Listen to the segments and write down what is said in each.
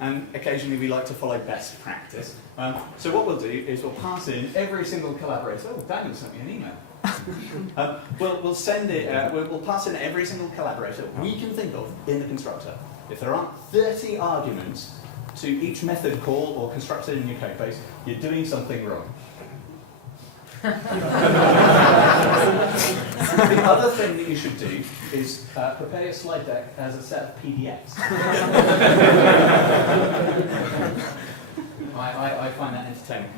And occasionally we like to follow best practice. So what we'll do is we'll pass in every single collaborator. Oh, Daniel sent me an email. We'll send it. We'll pass in every single collaborator we can think of in the constructor. If there aren't 30 arguments to each method call or constructed in your code base, you're doing something wrong. The other thing that you should do is prepare your slide deck as a set of PDFs. I find that entertaining.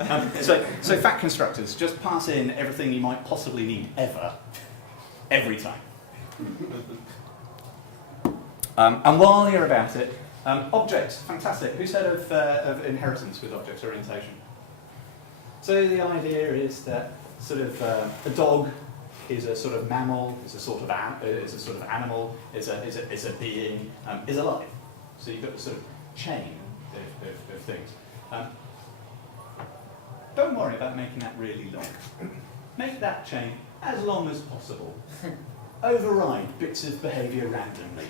So fat constructors, just pass in everything you might possibly need ever, every time. And while you're about it, objects, fantastic. Who's heard of inheritance with object orientation? So the idea is that sort of a dog is a sort of mammal, is a sort of animal, is a being, is alive. So you've got the sort of chain of things. Don't worry about making that really long. Make that chain as long as possible. Override bits of behaviour randomly.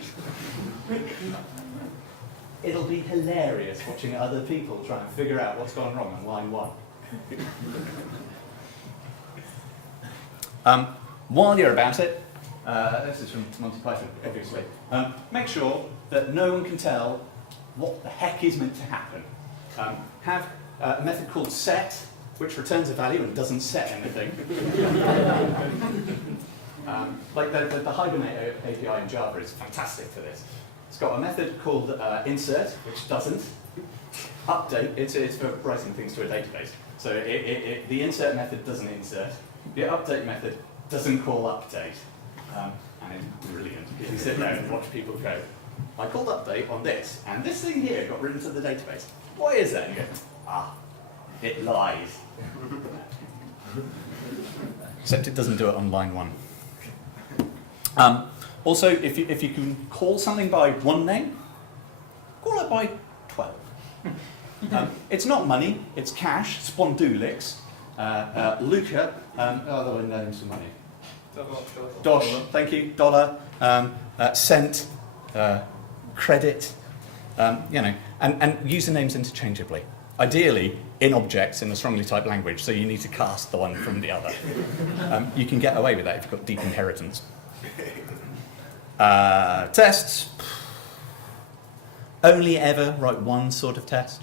It'll be hilarious watching other people try and figure out what's gone wrong on line 1. While you're about it, this is from Monty Python, obviously, make sure that no one can tell what the heck is meant to happen. Have a method called set, which returns a value and doesn't set anything. Like the Hibernate API in Java is fantastic for this. It's got a method called insert, which doesn't. Update, it's for writing things to a database. So the insert method doesn't insert. The update method doesn't call update. And it's brilliant. You sit there and watch people go, I called update on this, and this thing here got written to the database. Why is that? And you go, it lies. Except it doesn't do it on line 1. Also, if you can call something by one name, call it by 12. It's not money, it's cash, Spondulix, Luca, other names for money. Dosh, thank you, dollar, cent, credit, and usernames interchangeably. Ideally, in objects in a strongly typed language, so you need to cast the one from the other. You can get away with that if you've got deep inheritance. Tests. Only ever write one sort of test.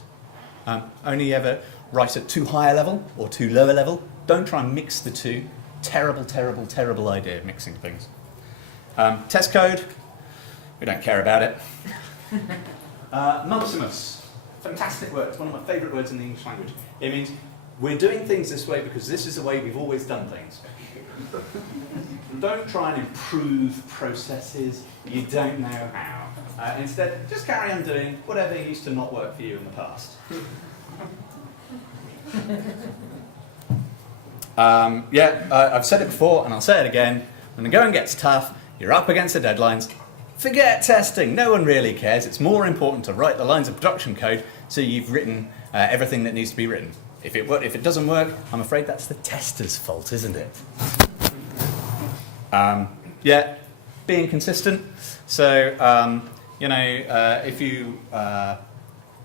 Only ever write at too high a level or too low a level. Don't try and mix the two. Terrible, terrible, terrible idea of mixing things. Test code. We don't care about it. Maximus. Fantastic word. It's one of my favourite words in the English language. It means we're doing things this way because this is the way we've always done things. Don't try and improve processes. You don't know how. Instead, just carry on doing whatever used to not work for you in the past. I've said it before and I'll say it again. When the going gets tough, you're up against the deadlines. Forget testing. No one really cares. It's more important to write the lines of production code so you've written everything that needs to be written. If it doesn't work, I'm afraid that's the tester's fault, isn't it? Being consistent. So, if you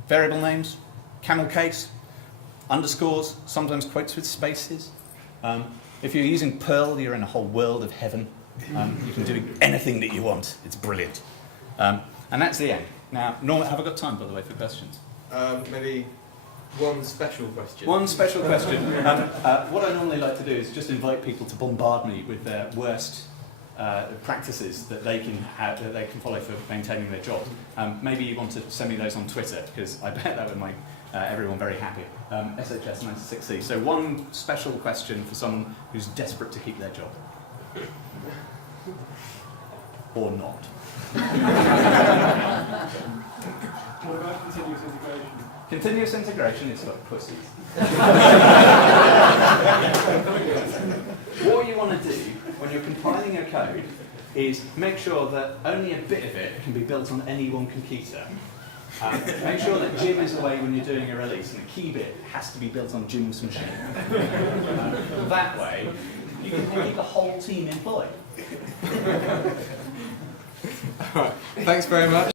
variable names, camel case, underscores, sometimes quotes with spaces. If you're using Perl, you're in a whole world of heaven. You can do anything that you want. It's brilliant. And that's the end. Now, Norman, have I got time, by the way, for questions? Maybe one special question. One special question. What I normally like to do is just invite people to bombard me with their worst practices that they can follow for maintaining their job. Maybe you want to send me those on Twitter, because I bet that would make everyone very happy. SHS96C. So one special question for someone who's desperate to keep their job. Or not. What about continuous integration? Continuous integration is for pussies. What you want to do when you're compiling your code is make sure that only a bit of it can be built on any one computer. Make sure that Jim is away when you're doing a release, and the key bit has to be built on Jim's machine. That way, you can keep the whole team employed. All right. Thanks very much.